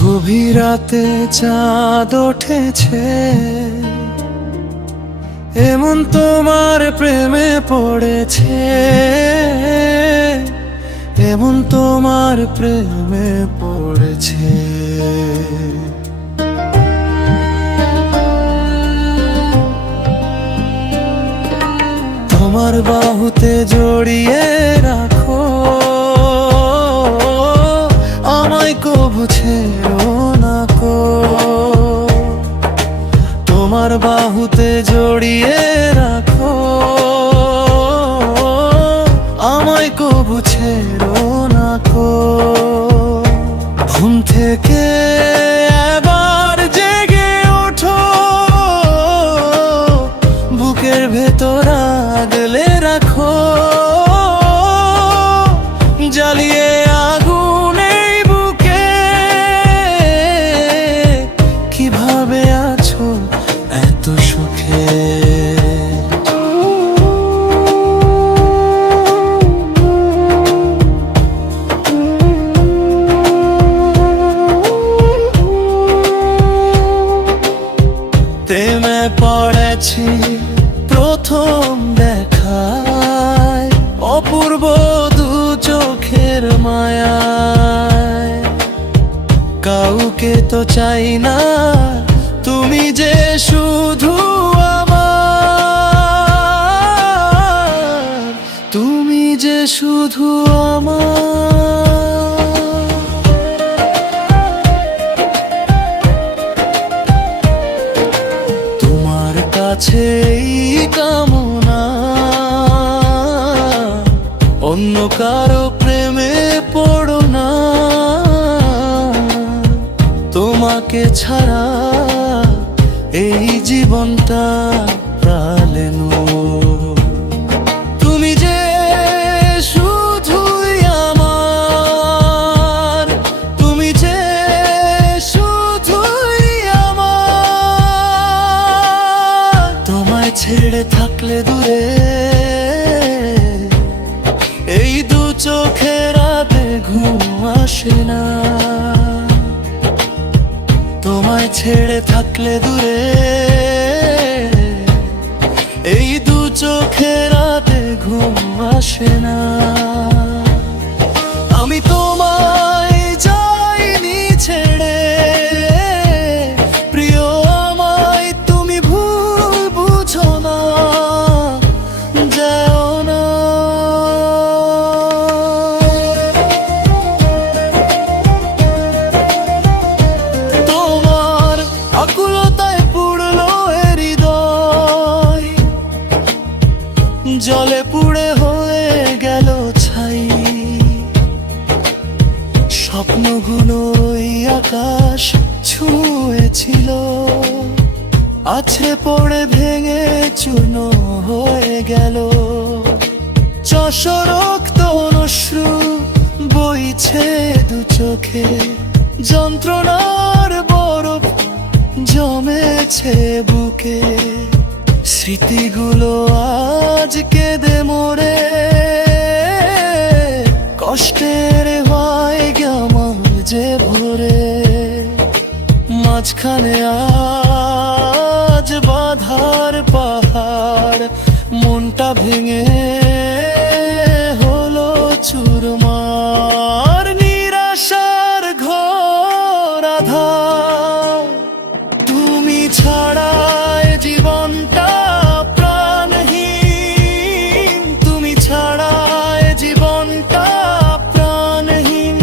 গভীর রাতে চাঁদ ওঠেছে, এমন তোমার প্রেমে পড়েছে, এমন তোমার প্রেমে পড়েছে। তোমার বাহুতে জড়িয়ে রাখো আমায়, কবু ছেড়ো না কো। তোমার বাহুতে জড়িয়ে রাখো আমায়, কবু ছেড়ো না কো। ঘুম থেকে এবার জেগে ওঠো, বুকের ভেতর আগলে রাখো, জ্বালিয়ে আগুন এই বুকে। কিভাবে আছো এত সুখে? প্রেমে পড়েছি প্রথম দেখায়, অপূর্ব দু চোখের মায়ায়। কাউকে তো চাই না, তুমি যে শুধু আমার, তুমি যে শুধু আমার। তোমার কাছে এই কামনা, অন্য কারো প্রেমে পড়ো না। তোমাকে ছাড়া এই জীবনটা প্রালেনু। তুমি যে শুধুই আমার, তুমি যে শুধুই আমার। তোমায় ছেড়ে থাকলে দূরে এই দু চোখে রাতে ঘুম আসে না। তোমায় ছেড়ে থাকলে দূরে এই দু চোখে রাতে ঘুম আসে না। আমি তোমায় যাইনি ছেড়ে, প্রিয় আমায় তুমি ভুল বুঝো না, যেও না। তোমার আকুলতায় পুড়লো হৃদয়, জলে পুড়ে হয়ে গেল ছাই। স্বপ্নগুলোই আকাশ ছুঁয়েছিল, আছড়ে পড়ে ভেঙে চূর্ণ হয়ে গেল। চশরক্ত অশ্রু বইছে দু চোখে, যন্ত্রণার বরফ জমেছে বুকে। স্মৃতিগুলো আজ কেঁদে মরে, কষ্টের হয় আমার যে ভরে। মাঝখানে আজ বাধার পাহাড়, মনটা ভেঙে হলো চুরমার। নিরাশার ঘোর আঁধার, তুমি ছাড়া জীবনটা প্রাণহীন, তুমি ছাড়া জীবনটা প্রাণহীন।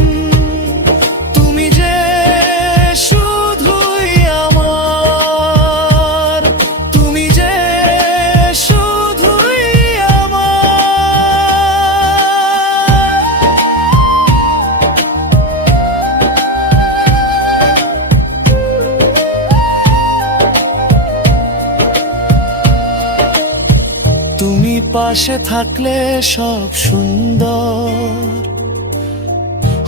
তুমি যে শুধুই আমার, তুমি যে শুধুই আমার। তুমি পাশে থাকলে সব সুন্দর,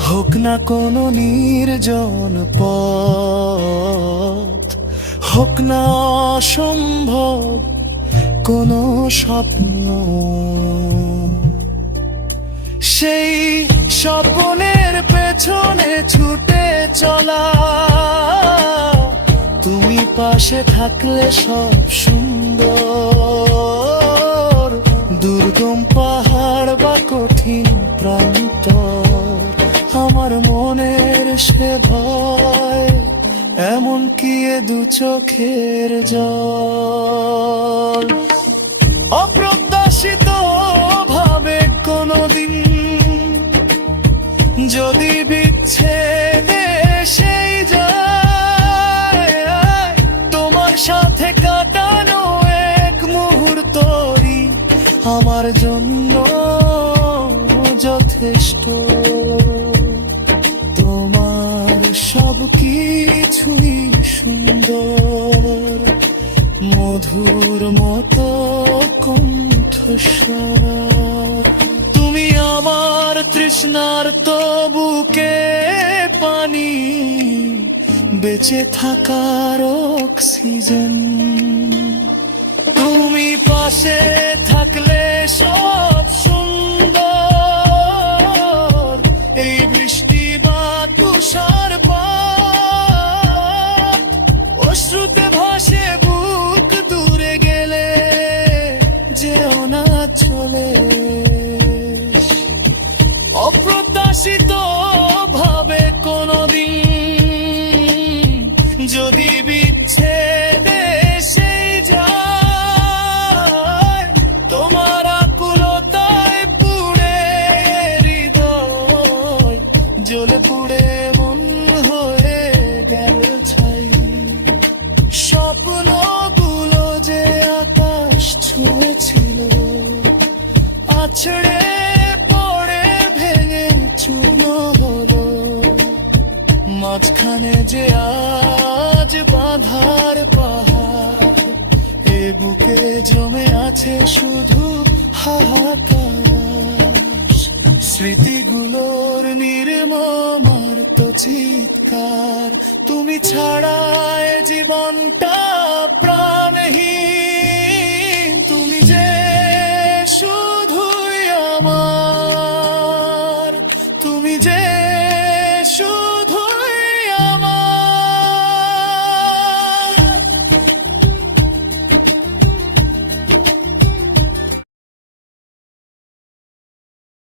হোক না কোনো নির্জন পথ, হোক না অসম্ভব কোনো স্বপ্ন। সেই স্বপ্নের পেছনে ছুটে চলা, তুমি পাশে থাকলে সব সুন্দর। দুর্গম পাহাড় বা কঠিন প্রান্তর, আমার মনের সে ভয়, এমনকি এ দু চোখের জল। অপ্রত্যাশিত ভাবে কোনোদিন যদি বিচ্ছেদ সেই যায়, তোমার সাথে কাটানো এক মুহূর্তই আমার জন্য যথেষ্ট। তোমার সব কিছুই সুন্দর, মধুর মতো কণ্ঠস্বর। তুমি আমার তৃষ্ণার তো বুকে পানি, বেঁচে থাকার অক্সিজেন। তুমি পাশে থাকলে সব সুন্দর, এই বৃষ্টি বা তুষারপাত, অশ্রুতে ভাসে বুক দূরে গেলে যেও না চলে। অপ্রত্যাশিত ভাবে কোনোদিন যদি বিচ্ছেদ সেই যায়, তোমার আকুলতায় পুড়ে হৃদয়, জ্বলে পুড়ে মন হয়ে গেল ছাই। স্বপ্নগুলো যে আকাশ ছুঁয়েছিল, আছড়ে পড়ে ভেঙে চূর্ণ হলো। মাঝখানে যে আজ বাঁধার পাহাড়, এ বুকে জমে আছে শুধু হাহাকার। স্মৃতিগুলোর নির্মম আর্ত চিৎকার, তুমি ছাড়া এ জীবনটা